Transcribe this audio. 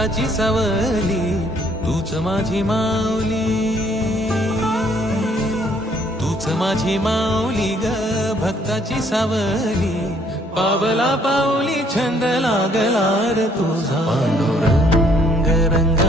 भक्ताची सावली, तूच माझी माऊली, तूच माझी माऊली ग भक्ताची सावली. पावला पाऊली छंद लागला रे तुझा, पांडुरंग रंग